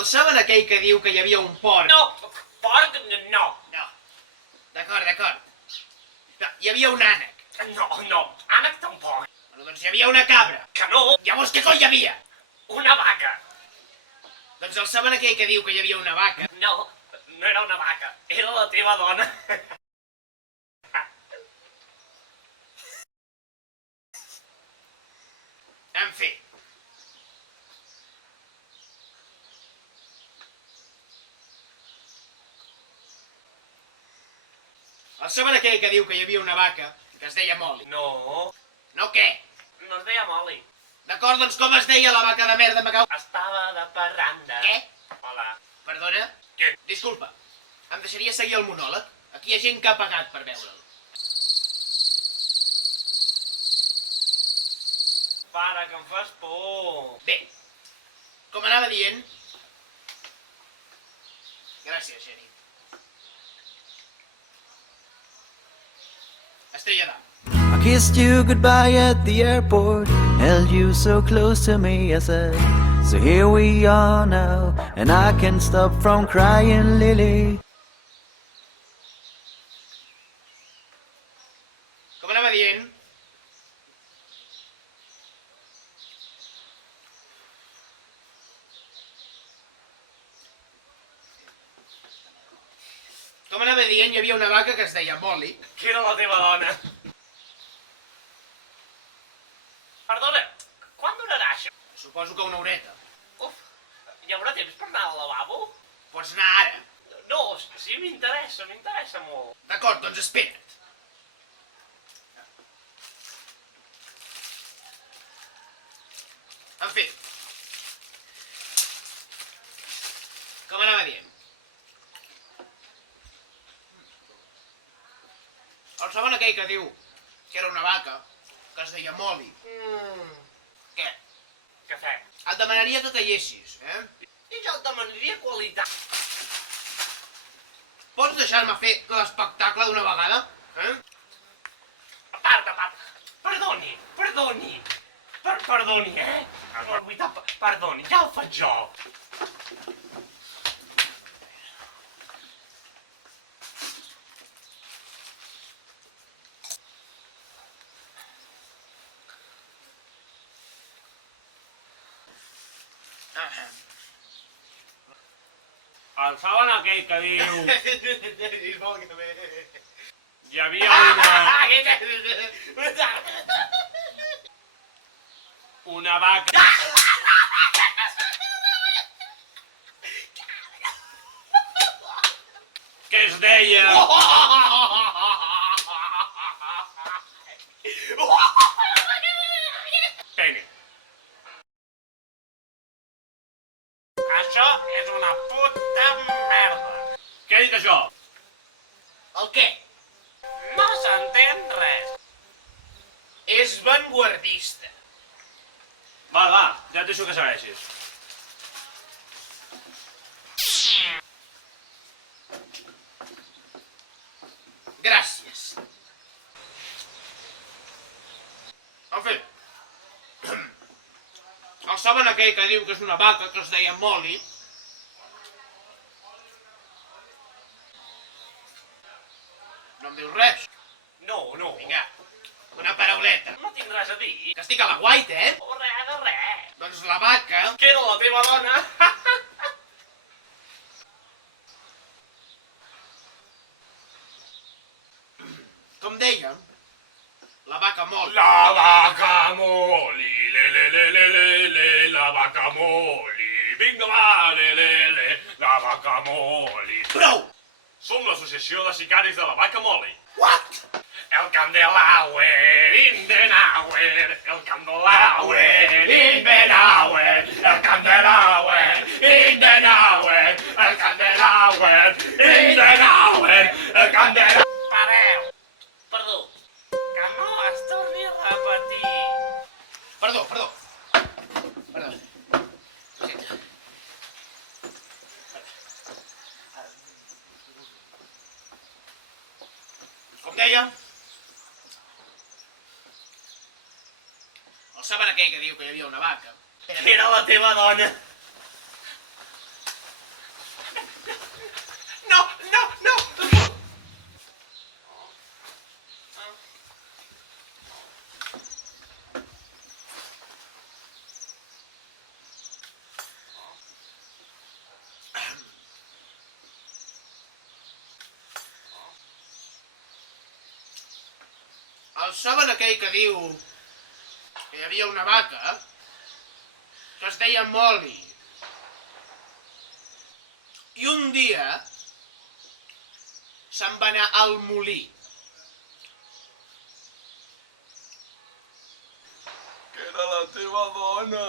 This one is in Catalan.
El saben aquell que diu que hi havia un porc? No, porc, no. No. D'acord. No, hi havia un ànec. No, ànec tampoc. Bueno, doncs hi havia una cabra. Que no, Llavors què coi hi havia? una vaca. Doncs el saben aquell que diu que hi havia una vaca? No, no era una vaca, era la teva dona. En fi. El saben aquell que diu que hi havia una vaca que es deia Molly? No, No què? no es deia Molly. D'acord, doncs com es deia la vaca de merda Macau? Estava de parranda. Què? Hola. Perdona? Què? Disculpa, em deixaria seguir el monòleg? Aquí hi ha gent que ha pagat per veure'l. Pare, que em fas por. Bé, com anava dient... Gràcies, Jenny. Estrella d'Am. I kissed you goodbye at the airport, held you so close to me, I said, so here we are now, and I can't stop from crying, Lily. Com anava dient... Com anava dient, hi havia una vaca que es deia Molly. Que era la teva dona. Perdona, quan durarà això? Suposo que una horeta. Uf, hi haurà temps per anar al lavabo? Pots anar ara. No, sí, m'interessa molt. D'acord, doncs espera't. En fi. Com anava dient? El saben aquell que diu que era una vaca, que es deia Molly. Què? Cafè. Et demanaria que callessis, I jo et demanaria qualitat. Pots deixar-me fer l'espectacle d'una vegada? Aparta. Perdoni. Perdoni, La veritat, perdoni, ja el faig jo. El saben aquell que diu... Hi havia una vaca... que es deia... Pene. Això és una puta merda. Què ha dit això? El què? No s'entén res. És vanguardista. Va, ja et deixo que segueixis. Gràcies. En fi. El saben aquell que diu que és una vaca que es deia Molly? No em dius res? No. Vinga, una parauleta. No tinc res a dir. Que estic a la guaita, Res de res. Doncs la vaca... Que era la teva dona. Com deia, la vaca Molly. La vaca Molly, le, la vaca Molly. Vinga, va, le, la vaca Molly. Prou! Som l'associació de sicaris de la vaca Molly. What? El Candelauer, Indenauer, el Candelauer, Indenauer, el Candelauer, Indenauer, el Candelauer, Indenauer, el Candelauer. Pareu! Perdó, que no es torni a repetir. Perdó. Com deia, el saben aquell que diu que hi havia una vaca? Que era la teva dona. Saben aquell que diu que hi havia una vaca que es deia Molly i un dia se'n va anar al molí. Que era la teva dona.